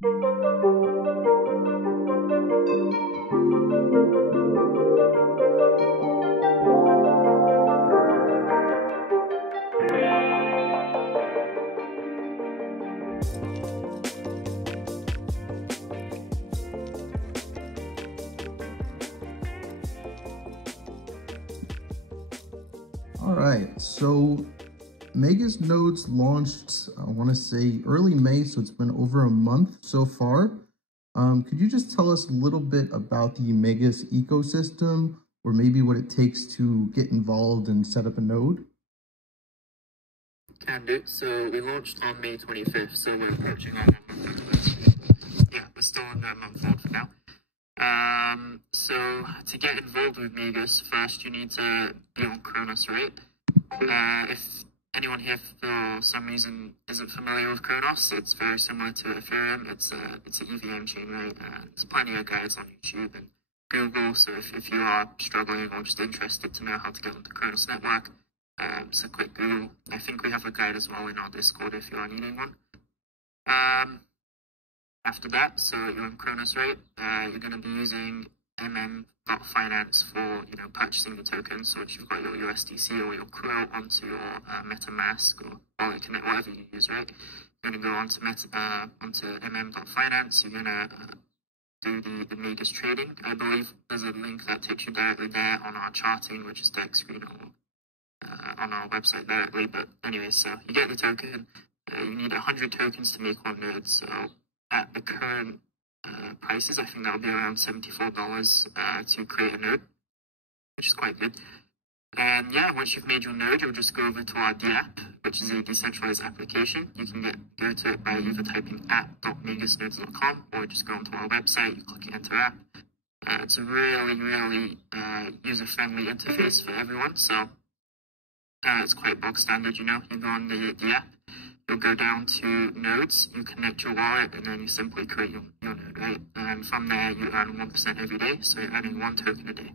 All right, so Magus Nodes launched, I want to say early May, so it's been over a month so far. Could you just tell us a little bit about the Magus ecosystem, or maybe what it takes to get involved and set up a node? Can do. So we launched on May 25th, so we're approaching our 1 month. Yeah, we're still on that month old for now. So to get involved with Magus, first you need to be on Kronos, right? If anyone here for some reason isn't familiar with Kronos, it's very similar to Ethereum. It's an EVM chain, right? There's plenty of guides on YouTube and Google. So if you are struggling or just interested to know how to get on the Kronos network, it's a quick Google. I think we have a guide as well in our Discord if you are needing one. After that, so you're on Kronos, right? You're going to be using mm.finance for, purchasing the tokens. So if you've got your USDC or your Krill onto your MetaMask or Wallet Connect, whatever you use, right? You're going to go onto mm.finance. You're going to do the Magus trading. I believe there's a link that takes you directly there on our charting, which is deck screen or on our website directly. But anyway, so you get the token. You need 100 tokens to make one node. So at the current prices, I think that'll be around $74 to create a node, which is quite good. And yeah, once you've made your node, you'll just go over to our DApp, which is a decentralized application. You can go to it by either typing app.magusnodes.com or just go onto our website, you click enter app. It's a really user-friendly interface for everyone. So it's quite bog standard, you go on the app. You'll go down to nodes, you connect your wallet, and then you simply create your node, right? And from there, you earn 1% every day, so you're earning 1 token a day.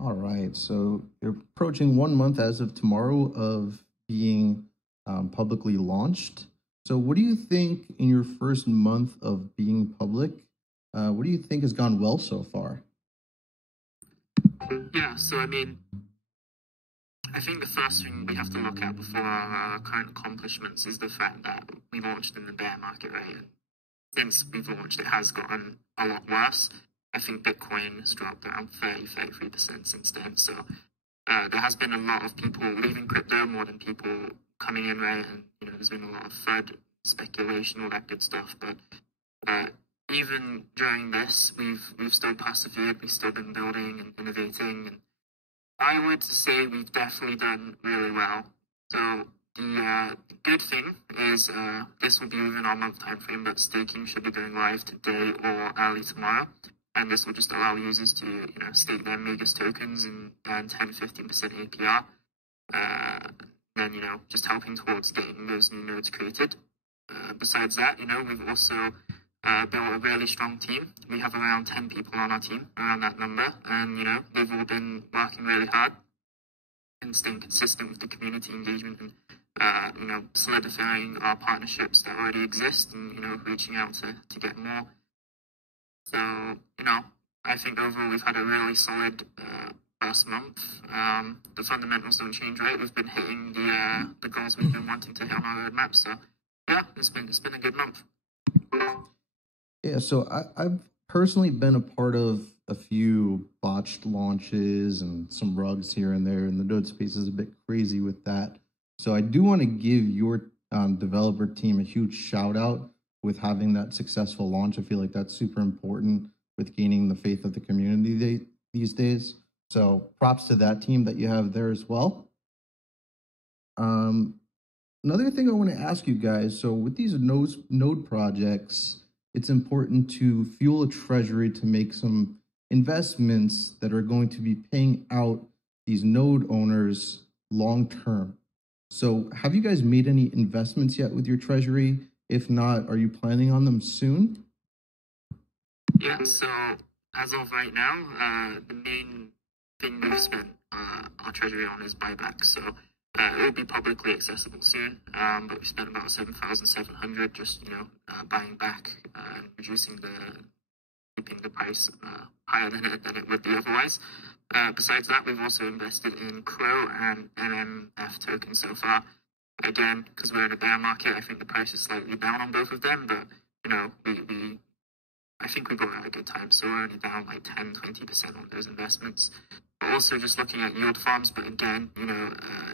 All right, so you're approaching 1 month as of tomorrow of being publicly launched. So what do you think in your first month of being public? What do you think has gone well so far? Yeah, so I think the first thing we have to look at before our current accomplishments is the fact that we launched in the bear market, right? And since we've launched, it has gotten a lot worse. I think Bitcoin has dropped around 33% since then. So there has been a lot of people leaving crypto more than people coming in, right? And there's been a lot of FUD, speculation, all that good stuff. But even during this, we've still persevered. We've still been building and innovating, and I would say we've definitely done really well. So the good thing is this will be within our month time frame, but staking should be going live today or early tomorrow. And this will just allow users to stake their Magus tokens and earn 10-15% APR. Then just helping towards getting those new nodes created. Besides that, we've also built a really strong team. We have around 10 people on our team, around that number, and they've all been working really hard and staying consistent with the community engagement and solidifying our partnerships that already exist and reaching out to get more. So I think overall we've had a really solid first month. The fundamentals don't change, right? We've been hitting the goals we've been wanting to hit on our roadmap. So yeah, it's been a good month. Yeah, so I've personally been a part of a few botched launches and some rugs here and there, and the node space is a bit crazy with that. So I do want to give your developer team a huge shout out with having that successful launch. I feel like that's super important with gaining the faith of the community these days. So props to that team that you have there as well. Another thing I want to ask you guys, so with these node projects, it's important to fuel a treasury to make some investments that are going to be paying out these node owners long term. So have you guys made any investments yet with your treasury? If not, are you planning on them soon? Yeah, so as of right now, the main thing we've spent our treasury on is buybacks. So It will be publicly accessible soon, but we spent about 7,700 just, buying back and keeping the price higher than it would be otherwise. Besides that, we've also invested in Crow and MMF tokens so far. Again, because we're in a bear market, I think the price is slightly down on both of them, but, I think we bought at a good time, so we're only down like 10-20% on those investments. But also just looking at yield farms, but again,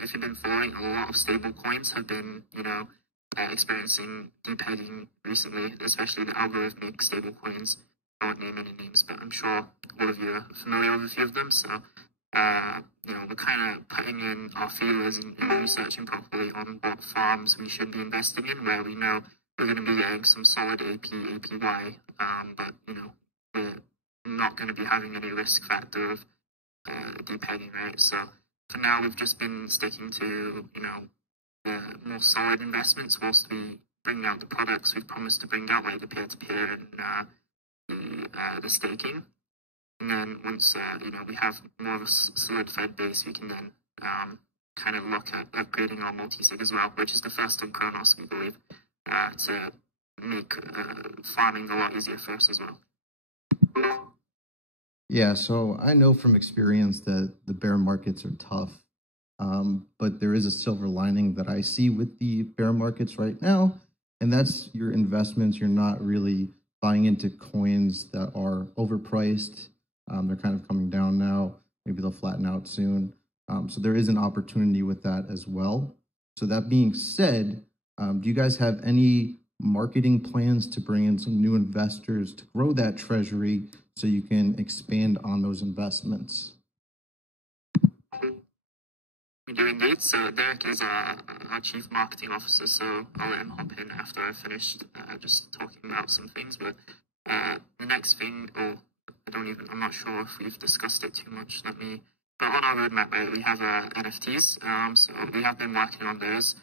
if you've been following, a lot of stable coins have been, experiencing depegging recently, especially the algorithmic stable coins. I won't name any names, but I'm sure all of you are familiar with a few of them. So, we're kind of putting in our feelers and researching properly on what farms we should be investing in, where we know we're going to be getting some solid APY, but, we're not going to be having any risk factor of depegging, right? So for now, we've just been sticking to, the more solid investments whilst we bring out the products we've promised to bring out, like the peer-to-peer and the staking. And then once, we have more of a solidified base, we can then kind of look at upgrading our multi-sig as well, which is the first in Kronos, we believe, to make farming a lot easier for us as well. Yeah, so I know from experience that the bear markets are tough, but there is a silver lining that I see with the bear markets right now, and that's your investments. You're not really buying into coins that are overpriced. They're kind of coming down now. Maybe they'll flatten out soon. So there is an opportunity with that as well. So that being said, do you guys have any marketing plans to bring in some new investors to grow that treasury so you can expand on those investments? We do indeed. So Derek is our chief marketing officer, so I'll let him hop in after I've finished just talking about some things. But the next thing, I'm not sure if we've discussed it too much. But on our roadmap, right, we have NFTs. So we have been working on those.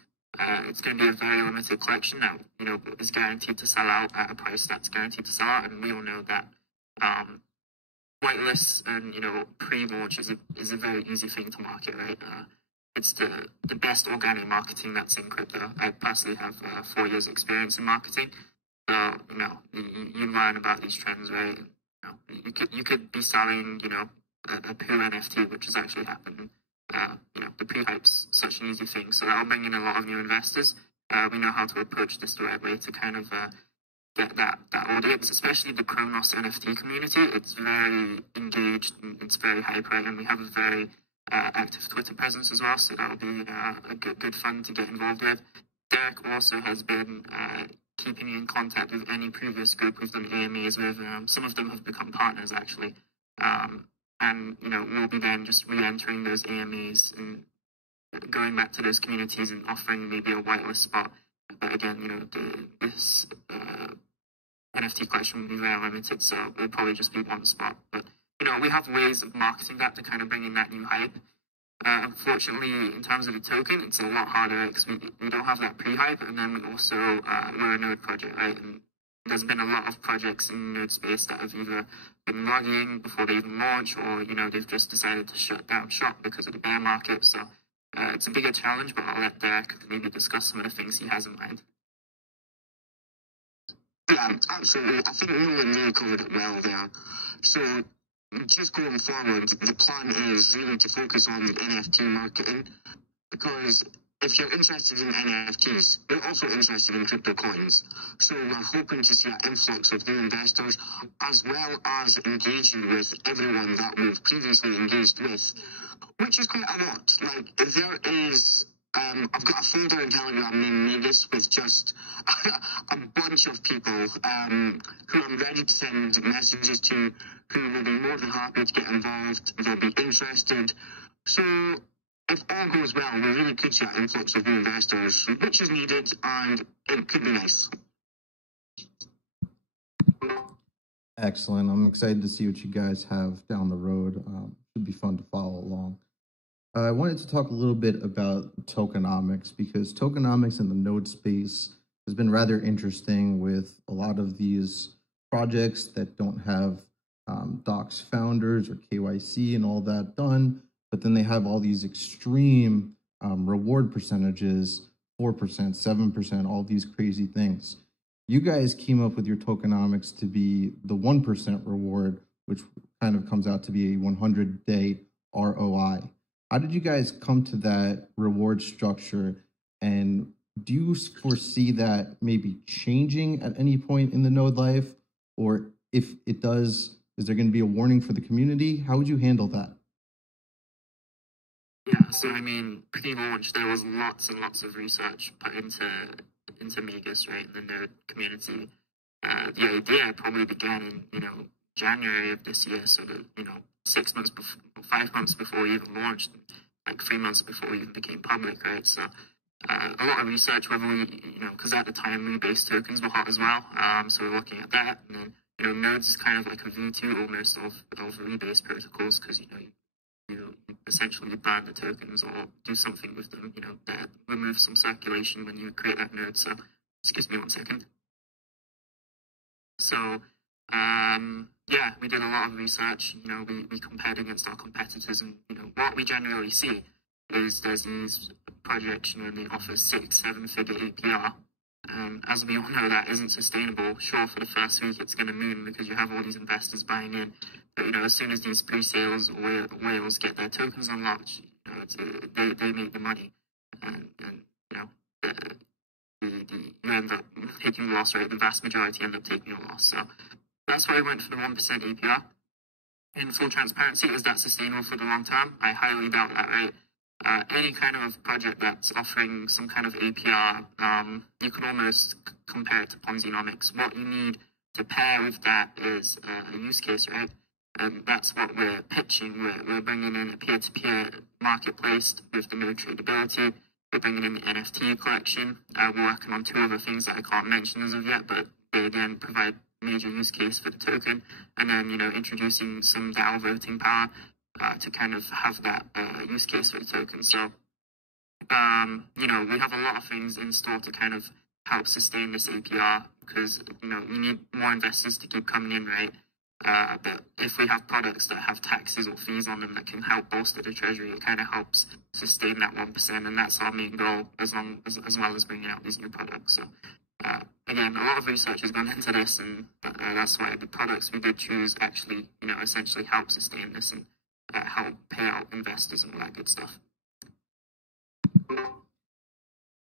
It's going to be a very limited collection that, is guaranteed to sell out at a price that's guaranteed to sell out. And we all know that whitelists and, pre-launch is a very easy thing to market, right? It's the best organic marketing that's in crypto. I personally have 4 years experience in marketing. So, you learn about these trends, right? You could be selling, a pure NFT, which has actually happened. The pre-hype's such an easy thing. So that'll bring in a lot of new investors. We know how to approach this the right way to kind of get that audience, especially the Kronos NFT community. It's very engaged and it's very hype, right? And we have a very active Twitter presence as well, so that'll be a good fun to get involved with. Derek also has been keeping me in contact with any previous group we've done AMAs with. Some of them have become partners, actually. And, we'll be then just re-entering those AMAs and going back to those communities and offering maybe a whitelist spot. But again, this NFT collection will be very limited, so it'll probably just be one spot. But, we have ways of marketing that to kind of bring in that new hype. Unfortunately, in terms of the token, it's a lot harder because we don't have that pre-hype, and then we also, we're a node project, right? And there's been a lot of projects in node space that have either been lagging before they even launch, or, they've just decided to shut down shop because of the bear market. So it's a bigger challenge, but I'll let Derek maybe discuss some of the things he has in mind. Yeah, absolutely. I think Nolan really covered it well there. So just going forward, the plan is really to focus on the NFT marketing, because if you're interested in NFTs, you're also interested in crypto coins. So we're hoping to see an influx of new investors, as well as engaging with everyone that we've previously engaged with, which is quite a lot. Like, there is... I've got a folder in Telegram named Magus with just a bunch of people who I'm ready to send messages to, who will be more than happy to get involved. They'll be interested. So if all goes well, we really could see an influx of new investors, which is needed, and it could be nice. Excellent. I'm excited to see what you guys have down the road. Should be fun to follow along. I wanted to talk a little bit about tokenomics, because tokenomics in the node space has been rather interesting with a lot of these projects that don't have docs founders or KYC and all that done, but then they have all these extreme reward percentages, 4%, 7%, all these crazy things. You guys came up with your tokenomics to be the 1% reward, which kind of comes out to be a 100-day ROI. How did you guys come to that reward structure? And do you foresee that maybe changing at any point in the node life? Or if it does, is there going to be a warning for the community? How would you handle that? Yeah, so I mean, pre-launch, there was lots and lots of research put into Magus, right, in the node community. The idea probably began in, January of this year, so that, 6 months before, 5 months before we even launched, like 3 months before we even became public, right? So a lot of research, whether we, because at the time rebase tokens were hot as well, so we're looking at that, and then, nodes is kind of like a V2 almost of rebase protocols, because, you essentially ban the tokens or do something with them, that remove some circulation when you create that node. So, excuse me 1 second. So, yeah, we did a lot of research. We compared against our competitors, and what we generally see is there's these projects, they offer 6-7 figure APR. As we all know, that isn't sustainable. Sure, for the first week it's going to moon because you have all these investors buying in. But as soon as these pre-sales whales get their tokens unlocked, they make the money, and you end up taking the loss rate. The vast majority end up taking a loss. So that's why we went for the 1% APR. In full transparency, is that sustainable for the long term? I highly doubt that, right? Any kind of project that's offering some kind of APR, you could almost compare it to Ponzinomics. What you need to pair with that is a use case, right? And that's what we're pitching. We're bringing in a peer-to-peer marketplace with the node tradability. We're bringing in the NFT collection. We're working on 2 other things that I can't mention as of yet, but they again provide major use case for the token. And then, introducing some DAO voting power to kind of have that use case for the token. So, we have a lot of things in store to kind of help sustain this APR because, you need more investors to keep coming in, right? But if we have products that have taxes or fees on them that can help bolster the treasury, it kind of helps sustain that 1%, and that's our main goal as well as bringing out these new products. So again, a lot of research has gone into this, and that's why the products we did choose actually, essentially help sustain this and help pay out investors and all that good stuff.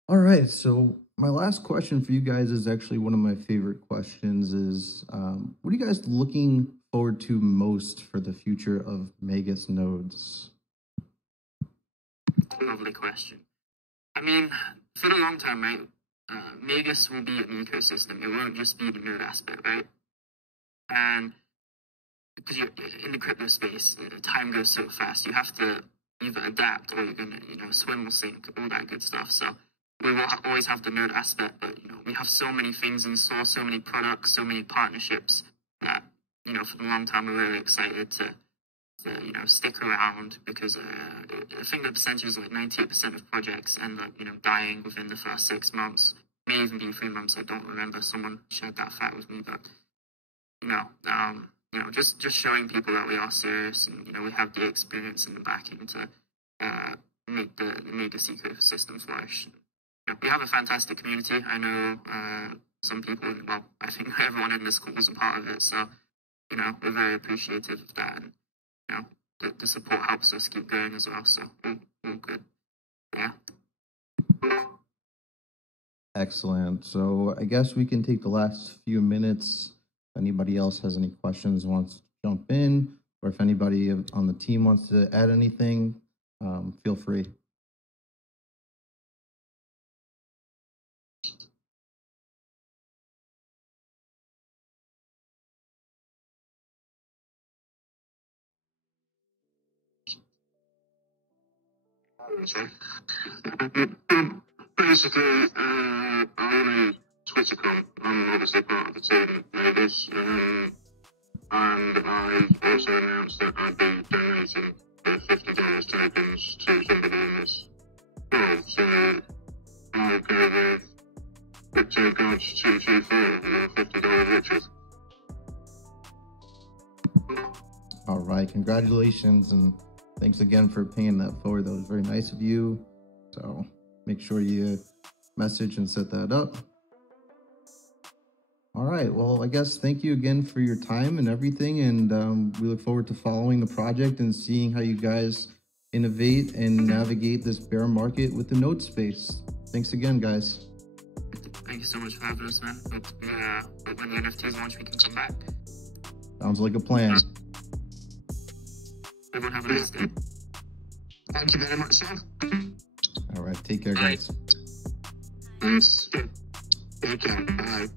All right, so my last question for you guys is actually one of my favorite questions is, what are you guys looking forward to most for the future of Magus Nodes? Lovely question. I mean, for the long term, right, Magus will be an ecosystem. It won't just be the node aspect, right? And because you're in the crypto space, time goes so fast. You have to either adapt or you're going to, swim or sink, all that good stuff. So we will always have the node aspect, but, we have so many things in store, so many products, so many partnerships that, for the long time, we're really excited to stick around because I think the percentage is like 98% of projects end up, dying within the first 6 months, may even be 3 months. I don't remember. Someone shared that fact with me, but, just showing people that we are serious and, we have the experience and the backing to make the Magus ecosystem flourish. We have a fantastic community. I know some people, well, I think everyone in this call is a part of it. So, we're very appreciative of that. And, the support helps us keep going as well. So, all good. Yeah. Excellent. So I guess we can take the last few minutes. If anybody else has any questions, wants to jump in, or if anybody on the team wants to add anything, feel free. Basically, I own a Twitter account. I'm obviously part of the team at Magus, and I also announced that I'd be donating $50 tokens to somebody in this role. So I'll go with Crypto Gods 224, or $50 riches. All right, congratulations, and thanks again for paying that forward. That was very nice of you. So make sure you message and set that up. All right, well, I guess thank you again for your time and everything, and we look forward to following the project and seeing how you guys innovate and navigate this bear market with the node space. Thanks again, guys. Thank you so much for having us, man. Hope when the NFTs launch, we can come back. Sounds like a plan. Everyone have a nice day. Thank you very much, sir. All right, take care, guys. Yes. Take care. Bye.